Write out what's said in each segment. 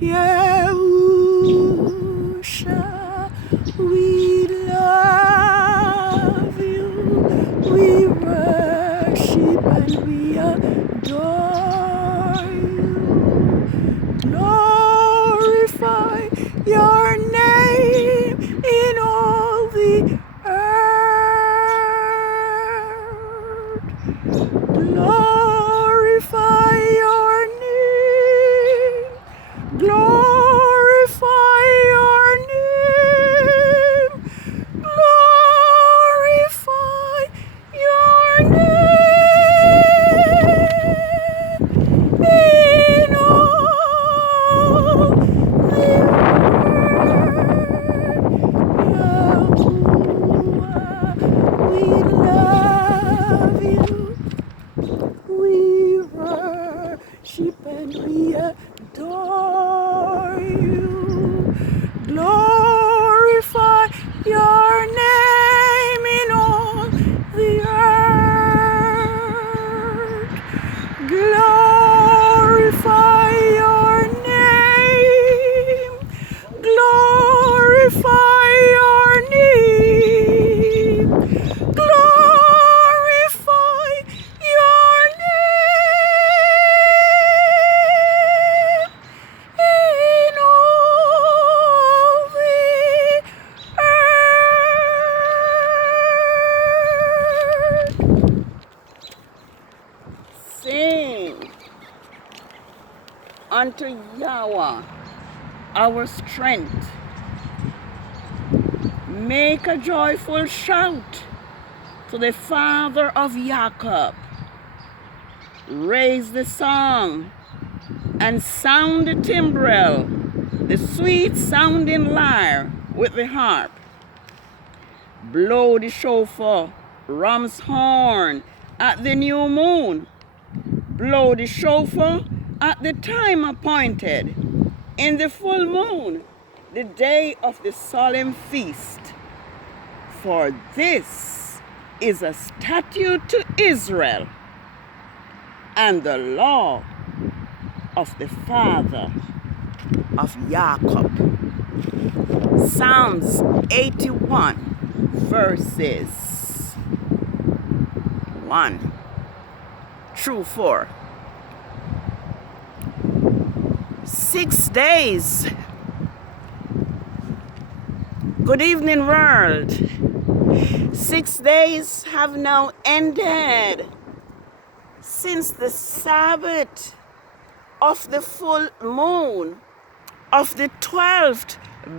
Yahusha, we love you. We worship and we adore you. Glorify your name in all the earth. Glorify your name. Glorify your name. Glorify your name in all the earth. Yahuwah, we love you. We worship and we adore you. Glorify your name in all the earth. Glorify your name. Glorify your name. Glorify your name in all the earth. Sing unto Yahweh our strength. Make a joyful shout to the Father of Jacob. Raise the song and sound the timbrel, the sweet sounding lyre with the harp. Blow the shofar, ram's horn at the new moon. Blow the shofar at the time appointed, in the full moon, the day of the solemn feast. For this is a statute to Israel and the law of the father of Jacob. Psalms 81 verses 1 through 4. 6 days. Good evening, world. 6 days have now ended since the Sabbath of the full moon of the 12th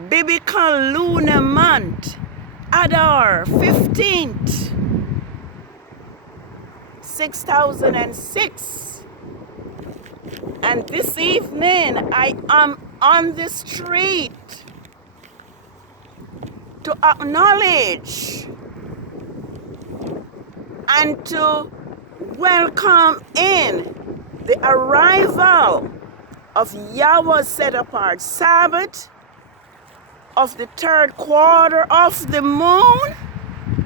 biblical lunar month, ADAR 15th, 6006. And this evening I am on the street to acknowledge and to welcome in the arrival of Yahweh's set-apart Sabbath of the third quarter of the moon,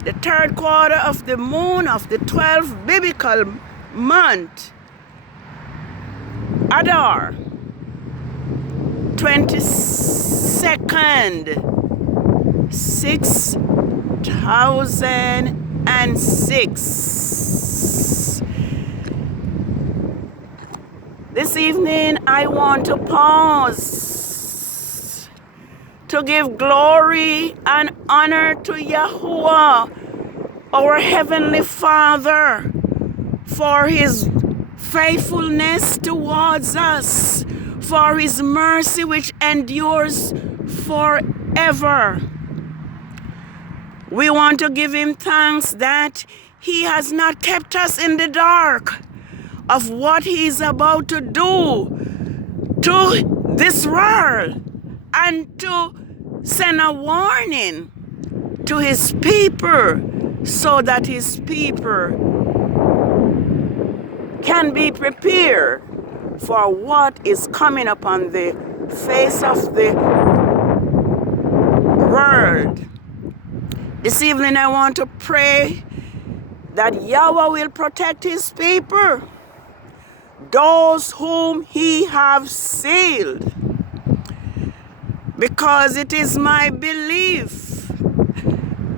the third quarter of the moon of the 12th biblical month, Adar, 22nd, 6006. This evening I want to pause to give glory and honor to Yahuwah, our Heavenly Father, for His faithfulness towards us, for His mercy which endures forever. We want to give Him thanks that He has not kept us in the dark of what He is about to do to this world, and to send a warning to His people so that His people can be prepared for what is coming upon the face of the world. This evening I want to pray that Yahweh will protect His people, those whom He have sealed. because it is my belief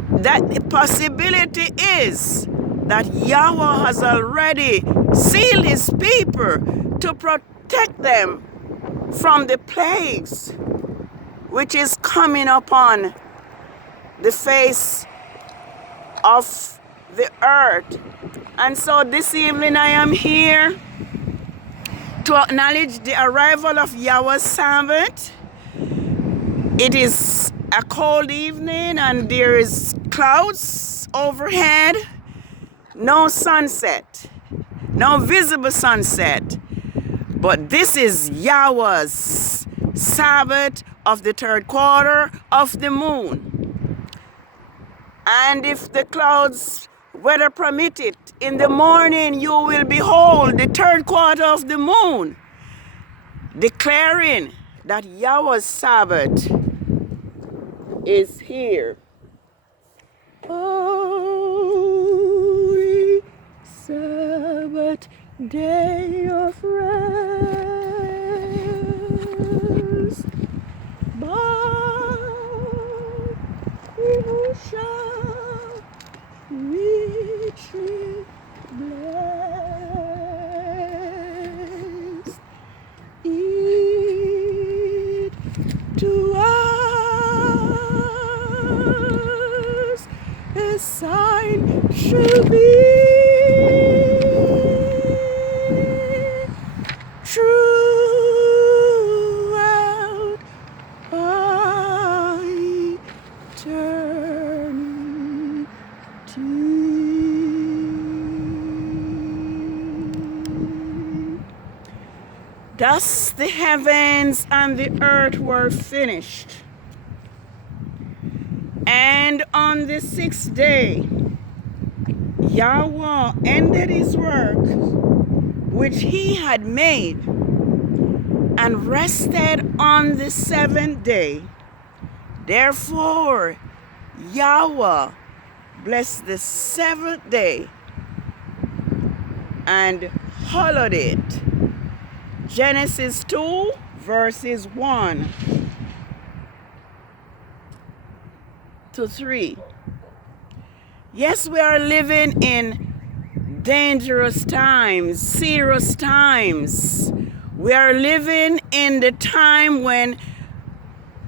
that the possibility is that Yahweh has already sealed his people to protect them from the plagues which is coming upon the face of the earth. And so this evening I am here to acknowledge the arrival of Yahweh's Sabbath. It is a cold evening and there is clouds overhead, no sunset, no visible sunset. But this is Yahweh's Sabbath of the third quarter of the moon. And if the clouds, weather permit it, in the morning you will behold the third quarter of the moon, declaring that Yahweh's Sabbath is here. Holy Sabbath, day of rest, by who shall richly blessed, it to us a sign shall be. Throughout eternity. Thus the heavens and the earth were finished. And on the sixth day, Yahweh ended his work which he had made, and rested on the seventh day. Therefore, Yahweh blessed the seventh day and hallowed it. Genesis 2, verses 1 to 3. Yes, we are living in dangerous times, serious times. We are living in the time when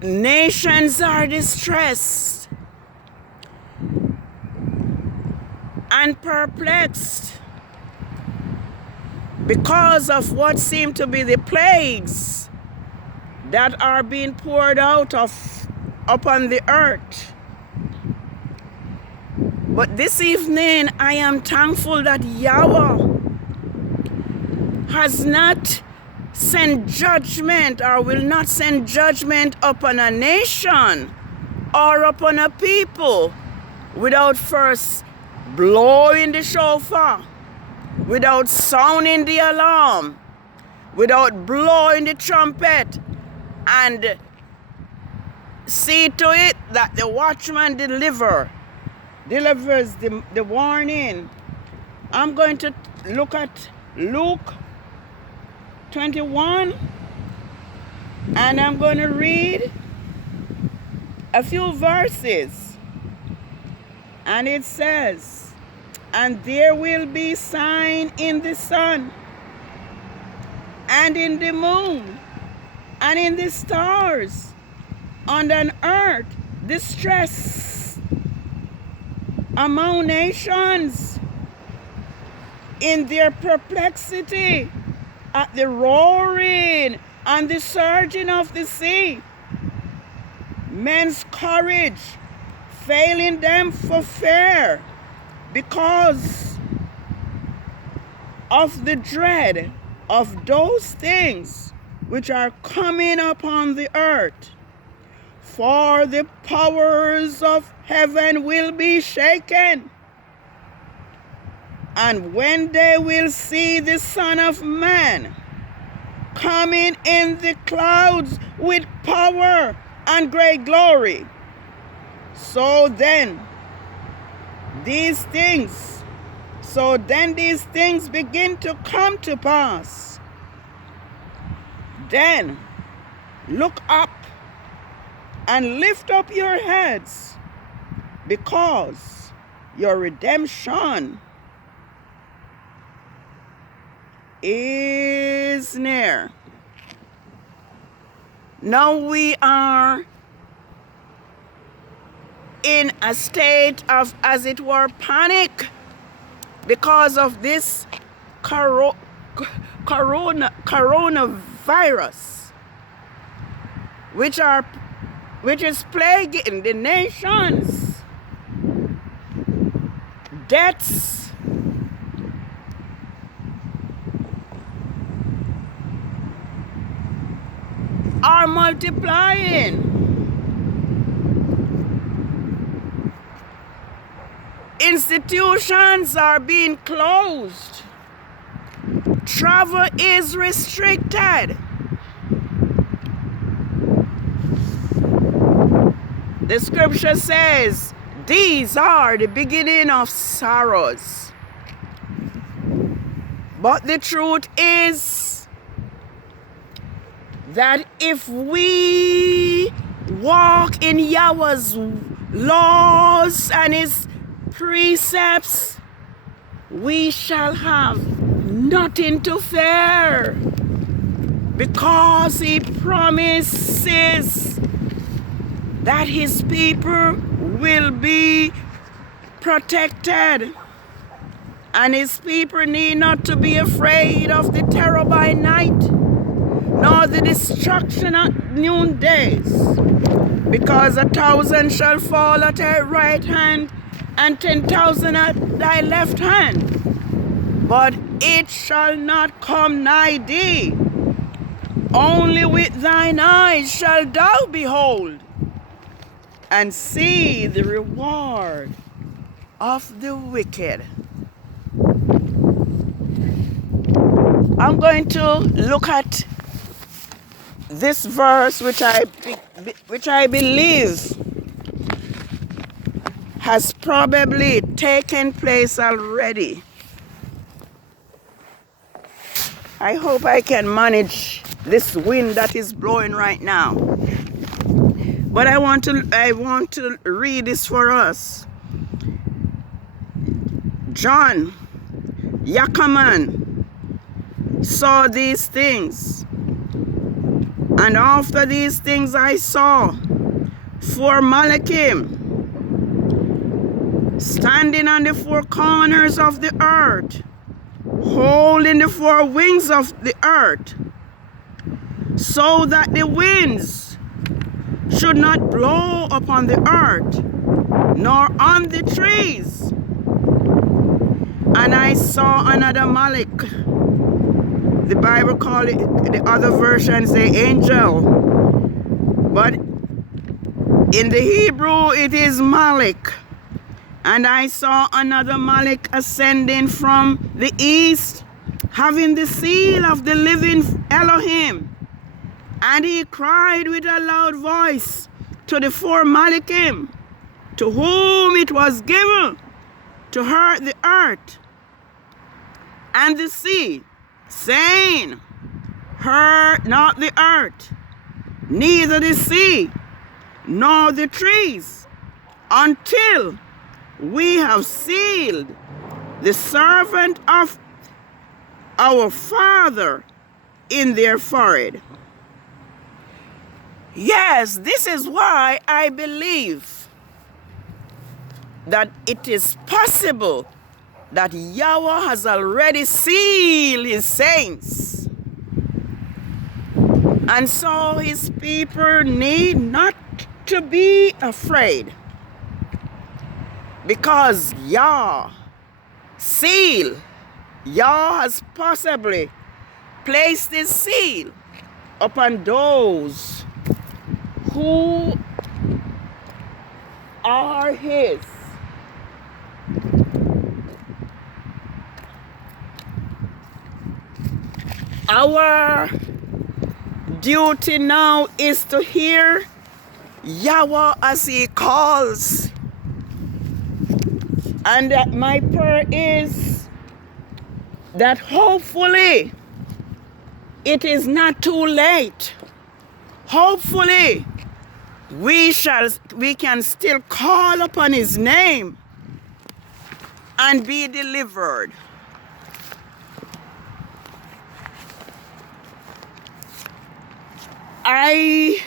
nations are distressed and perplexed because of what seem to be the plagues that are being poured out upon the earth. But this evening, I am thankful that Yahweh has not sent judgment, or will not send judgment upon a nation or upon a people without first blowing the shofar, without sounding the alarm, without blowing the trumpet, and see to it that the watchman delivers the warning. I'm going to look at Luke 21, and I'm going to read a few verses. And it says, and there will be sign in the sun, and in the moon, and in the stars, and on earth distress among nations in their perplexity at the roaring and the surging of the sea. Men's courage failing them for fear because of the dread of those things which are coming upon the earth. For the powers of heaven will be shaken. And when they will see the Son of Man coming in the clouds with power and great glory, so then these things begin to come to pass. Then look up and lift up your heads, because your redemption is near. Now we are in a state of, as it were, panic because of this coronavirus, which is plaguing the nations. Deaths are multiplying. Institutions are being closed. Travel is restricted. The scripture says, these are the beginning of sorrows. But the truth is that if we walk in Yahweh's laws and His precepts, we shall have nothing to fear, because He promises that His people will be protected, and His people need not to be afraid of the terror by night, nor the destruction at noondays, because 1,000 shall fall at thy right hand, and 10,000 at thy left hand, but it shall not come nigh thee. Only with thine eyes shall thou behold, and see the reward of the wicked. I'm going to look at this verse, which I believe has probably taken place already. I hope I can manage this wind that is blowing right now. But I want to read this for us. John, Yachaman, saw these things. And after these things I saw 4 Malachim standing on the 4 corners of the earth, holding the 4 wings of the earth, so that the winds should not blow upon the earth, nor on the trees. And I saw another Malach. The Bible call it, the other versions say angel, but in the Hebrew it is Malach. And I saw another Malach ascending from the east, having the seal of the living Elohim. And he cried with a loud voice to the 4 Malachim, to whom it was given to hurt the earth and the sea, saying, hurt not the earth, neither the sea, nor the trees, until we have sealed the servant of our Father in their forehead. Yes, this is why I believe that it is possible that Yahweh has already sealed His saints. And so His people need not to be afraid, because Yah has possibly placed His seal upon those who are His. Our duty now is to hear Yahweh as He calls. And that my prayer is that hopefully it is not too late. Hopefully we can still call upon his name and be delivered. I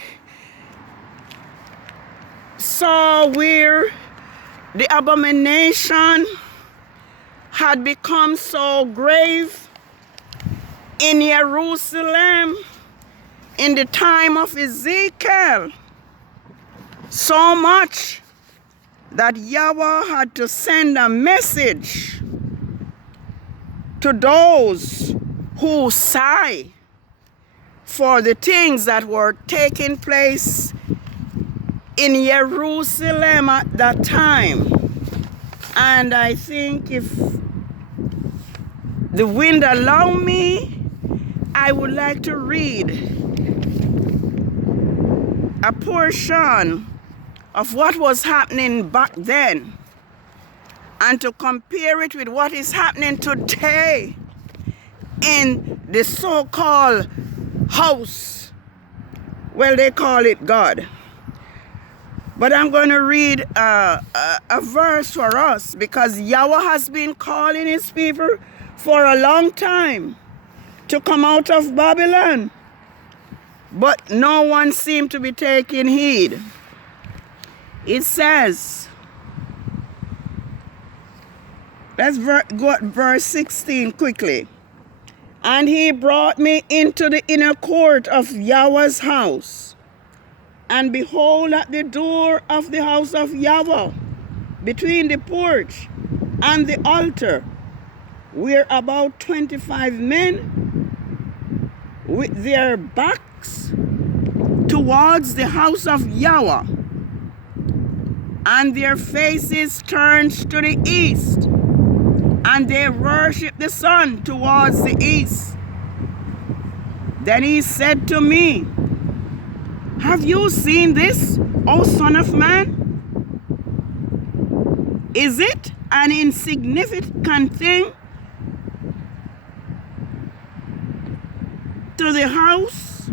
saw where the abomination had become so grave in Jerusalem in the time of Ezekiel, so much that Yahweh had to send a message to those who sigh for the things that were taking place in Jerusalem at that time. And I think if the wind allow me, I would like to read a portion of what was happening back then and to compare it with what is happening today in the so-called house. Well, they call it God. But I'm going to read a verse for us, because Yahweh has been calling his people for a long time to come out of Babylon. But no one seemed to be taking heed. It says, let's go at verse 16 quickly. And he brought me into the inner court of Yahweh's house. And behold, at the door of the house of Yahweh, between the porch and the altar, were about 25 men with their backs towards the house of Yahweh, and their faces turned to the east, and they worshiped the sun towards the east. Then he said to me, have you seen this, O son of man? Is it an insignificant thing to the house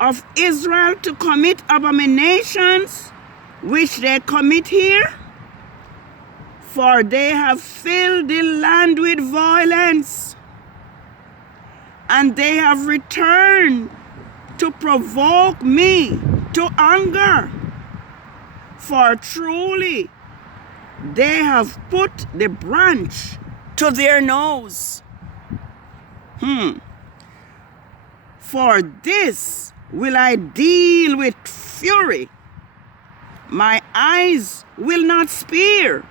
of Israel to commit abominations which they commit here? For they have filled the land with violence, and they have returned to provoke me to anger. For truly they have put the branch to their nose. For this will I deal with fury. My eyes will not spare,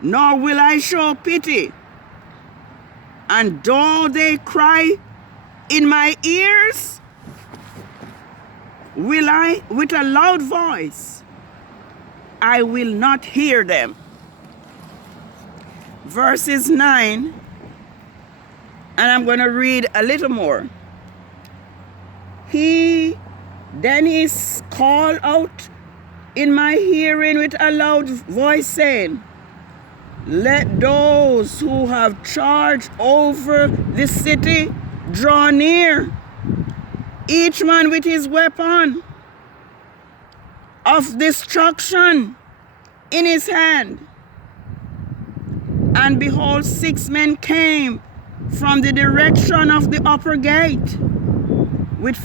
nor will I show pity. And though they cry in my ears, will I, with a loud voice, I will not hear them. Verses 9, and I'm going to read a little more. Then he called out in my hearing with a loud voice, saying, let those who have charge over the city draw near, each man with his weapon of destruction in his hand. And behold, 6 men came from the direction of the upper gate, which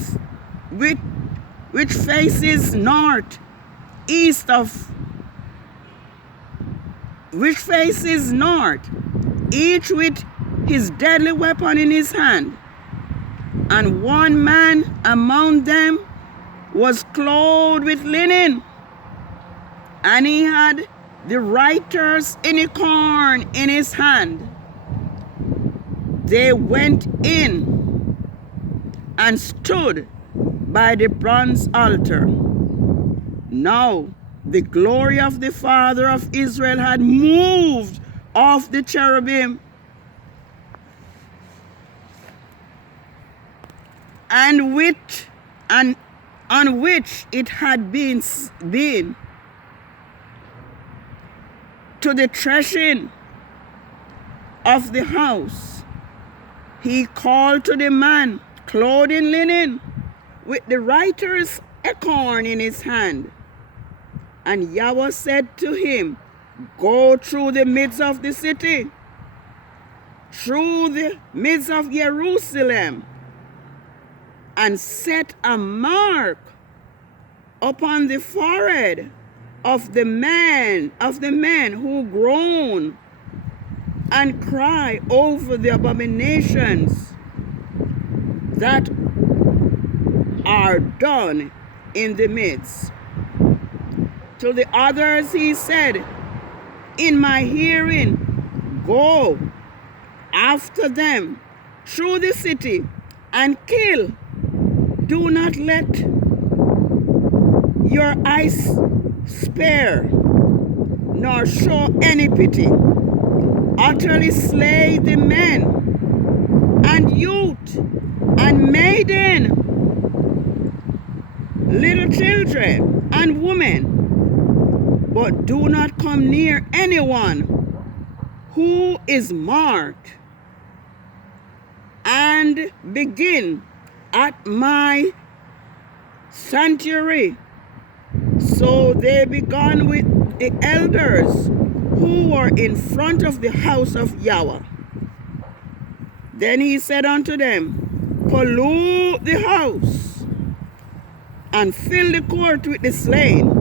faces north, east of, which faces north, each with his deadly weapon in his hand. And one man among them was clothed with linen, and he had the writer's inkhorn in his hand. They went in and stood by the bronze altar. Now the glory of the Father of Israel had moved off the cherubim, and on which it had been to the threshing of the house. He called to the man clothed in linen with the writer's acorn in his hand. And Yahweh said to him, go through the midst of the city, through the midst of Jerusalem, and set a mark upon the forehead of the men who groan and cry over the abominations that are done in the midst. To the others he said, in my hearing, go after them through the city and kill. Do not let your eyes spare, nor show any pity. Utterly slay the men and youth and maiden, little children and women, but do not come near anyone who is marked, and begin at my sanctuary. So they began with the elders who were in front of the house of Yahweh. Then he said unto them, pollute the house and fill the court with the slain.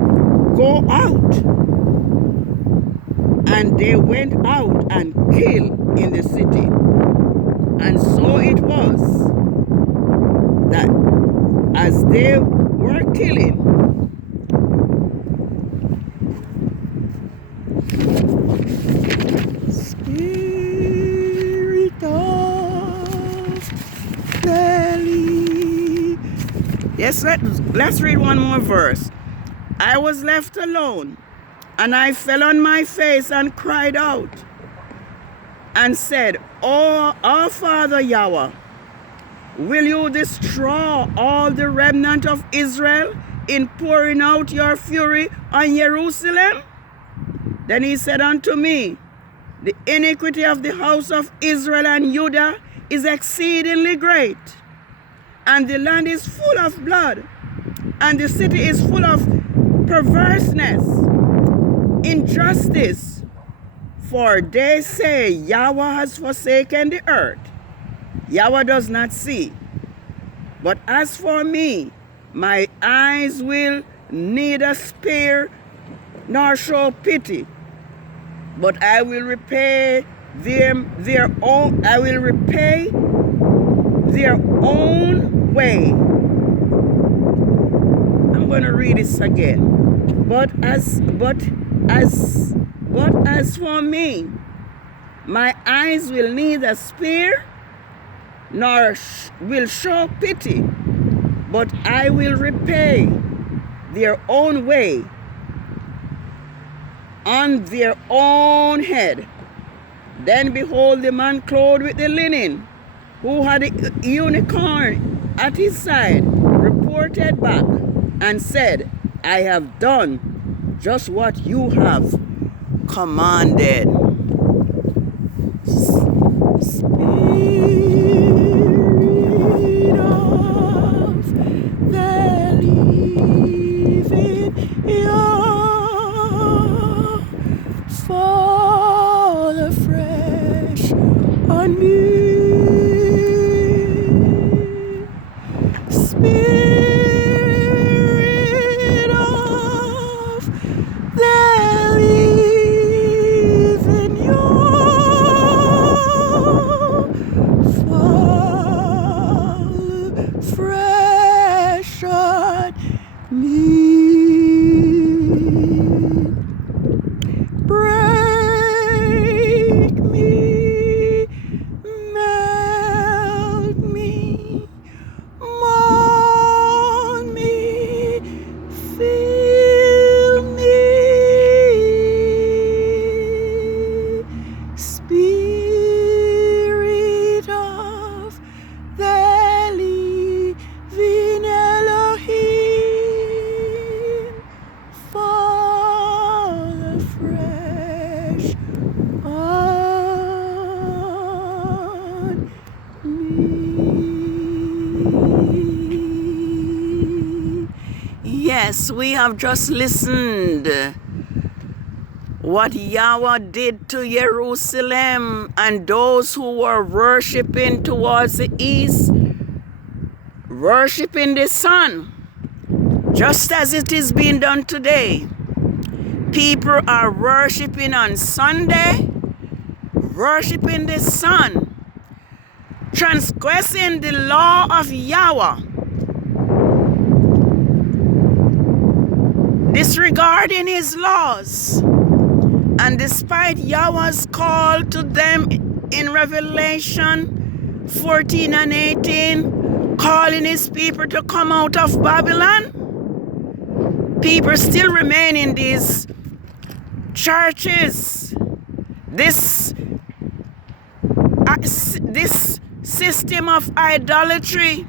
Go out. And they went out and killed in the city. And so it was that as they were killing, Spirit of belly. Yes, let's read one more verse. I was left alone, and I fell on my face and cried out, and said, oh, our Father Yahweh, will you destroy all the remnant of Israel in pouring out your fury on Jerusalem? Then he said unto me, the iniquity of the house of Israel and Judah is exceedingly great, and the land is full of blood, and the city is full of perverseness, injustice. For they say, Yahweh has forsaken the earth. Yahweh does not see. But as for me, my eyes will neither spare nor show pity, but I will repay them their own way. I'm going to read this again. But as for me, my eyes will neither spare nor will show pity, but I will repay their own way on their own head. Then behold, the man clothed with the linen, who had a unicorn at his side, reported back and said, I have done just what you have commanded. Spirit of the living God, fall afresh on me. Spirit of the living God, fall fresh on me. Break me, melt me, mold me, fill me. Spirit of the living Elohim, fall afresh on me. Yes, we have just listened what Yahweh did to Jerusalem and those who were worshiping towards the east, worshiping the sun, just as it is being done today. People are worshiping on Sunday, worshiping the sun, transgressing the law of Yahweh, disregarding his laws. And despite Yahweh's call to them in Revelation 14 and 18, calling his people to come out of Babylon, people still remain in these churches, this system of idolatry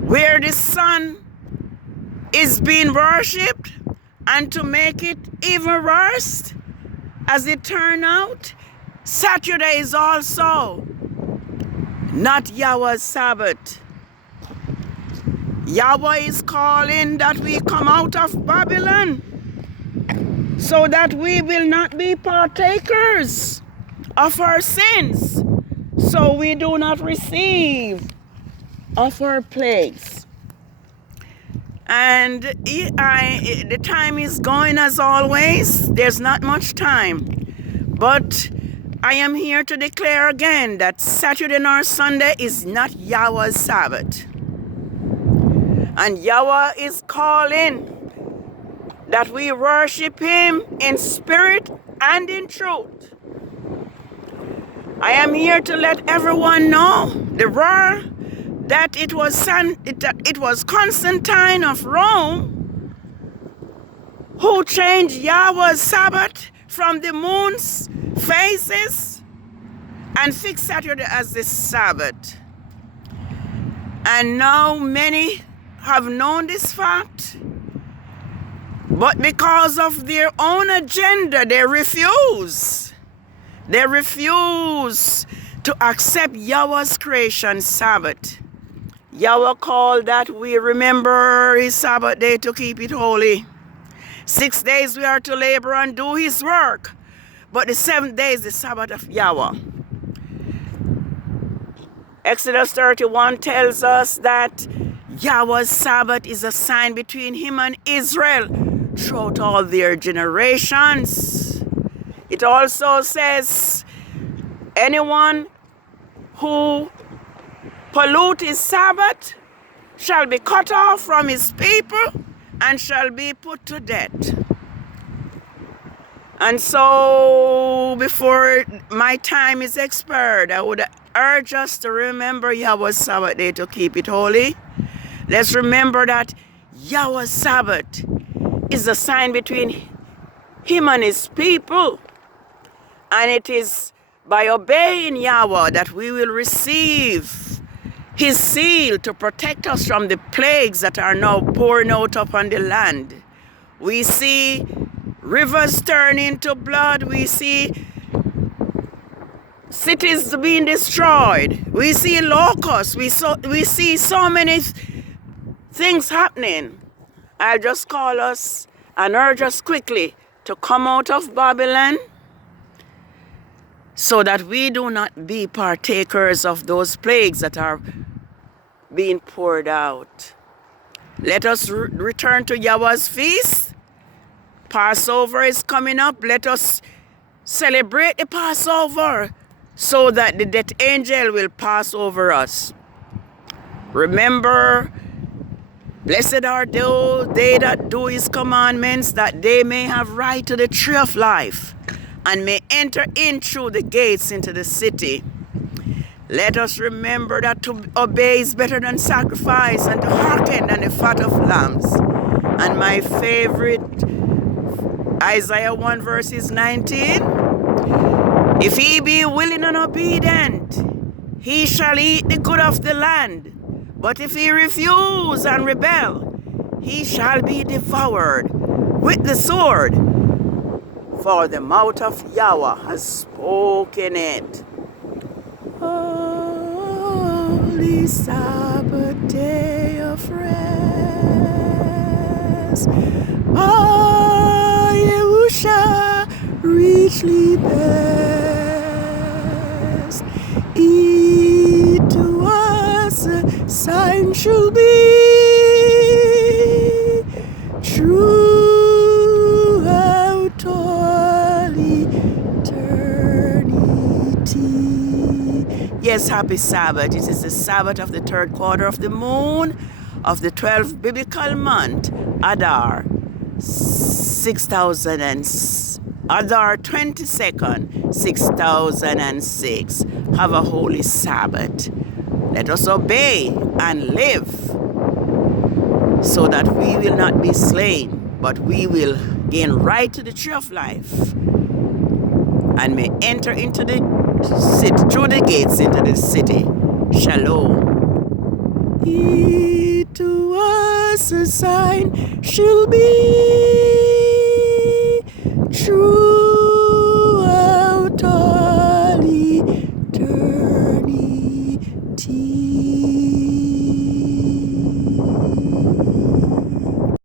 where the sun is being worshipped. And to make it even worse, as it turned out, Saturday is also not Yahweh's Sabbath. Yahweh is calling that we come out of Babylon so that we will not be partakers of our sins, so we do not receive of our plagues. And the time is going as always. There's not much time. But I am here to declare again that Saturday nor Sunday is not Yahweh's Sabbath. And Yahweh is calling that we worship him in spirit and in truth. I am here to let everyone know that it was Constantine of Rome who changed Yahweh's Sabbath from the moon's phases and fixed Saturday as the Sabbath. And now many have known this fact, but because of their own agenda, they refuse. They refuse to accept Yahweh's creation Sabbath. Yahweh called that we remember his Sabbath day to keep it holy. 6 days we are to labor and do his work, but the 7th day is the Sabbath of Yahweh. Exodus 31 tells us that Yahweh's Sabbath is a sign between him and Israel throughout all their generations. It also says anyone who pollute his Sabbath shall be cut off from his people and shall be put to death. And so before my time is expired, I would urge us to remember Yahweh's Sabbath day to keep it holy. Let's remember that Yahweh's Sabbath is a sign between him and his people. And it is by obeying Yahweh that we will receive his seal to protect us from the plagues that are now pouring out upon the land. We see rivers turn into blood. We see cities being destroyed. We see locusts. We see so many things happening. I'll just call us and urge us quickly to come out of Babylon so that we do not be partakers of those plagues that are being poured out. Let us return to Yahweh's feast. Passover is coming up. Let us celebrate the Passover so that the death angel will pass over us. Remember, blessed are they that do his commandments, that they may have right to the tree of life and may enter in through the gates into the city. Let us remember that to obey is better than sacrifice, and to hearken than the fat of lambs. And my favorite, Isaiah 1 verses 19. If he be willing and obedient, he shall eat the good of the land. But if he refuse and rebel, he shall be devoured with the sword. For the mouth of Yahweh has spoken it. Holy Sabbath day of rest. Yahusha richly blessed. It to us a sign shall be throughout all eternity. Yes, happy Sabbath. It is the Sabbath of the third quarter of the moon of the 12th biblical month, ADAR, Adar 22nd, 6006. Have a holy Sabbath. Let us obey and live so that we will not be slain, but we will gain right to the tree of life and may enter into the city, through the gates into the city. Shalom. It to us a sign shall be true.